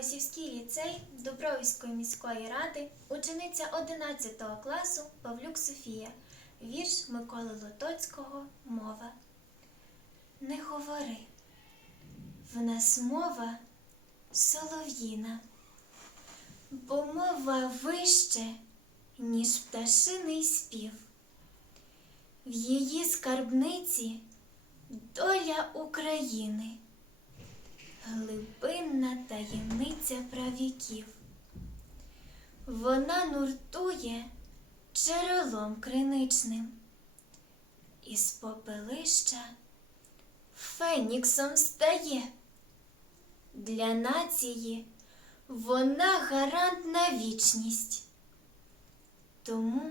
Осівський ліцей Дубровської міської ради, учениця 11 класу Павлюк Софія, вірш Миколи Лотоцького Мова. Не говори, в нас мова солов'їна, бо мова вище, ніж пташиний спів. В її скарбниці доля України глибинна таємниця правіків. Вона нуртує джерелом криничним, із попелища феніксом стає. Для нації вона гарант на вічність. Тому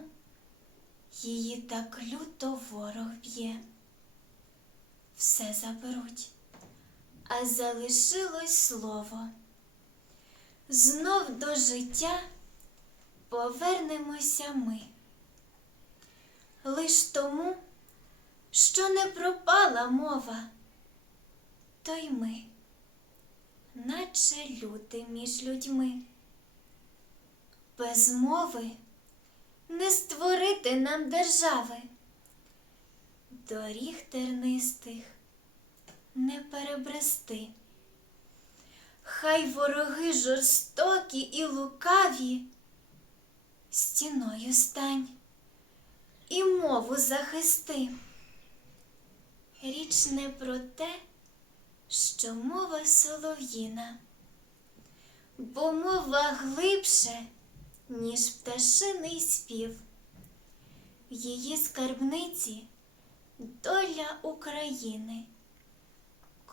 її так люто ворог б'є. Все заберуть а залишилось слово. Знов до життя повернемося ми. Лиш тому, що не пропала мова, то й ми, наче люди між людьми. Без мови не створити нам держави, доріг тернистих не перебрести. Хай вороги жорстокі і лукаві, стіною стань і мову захисти. Річ не про те, що мова солов'їна, бо мова глибше, ніж пташиний спів. В її скарбниці доля України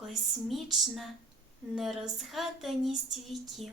космічна нерозгаданість віків.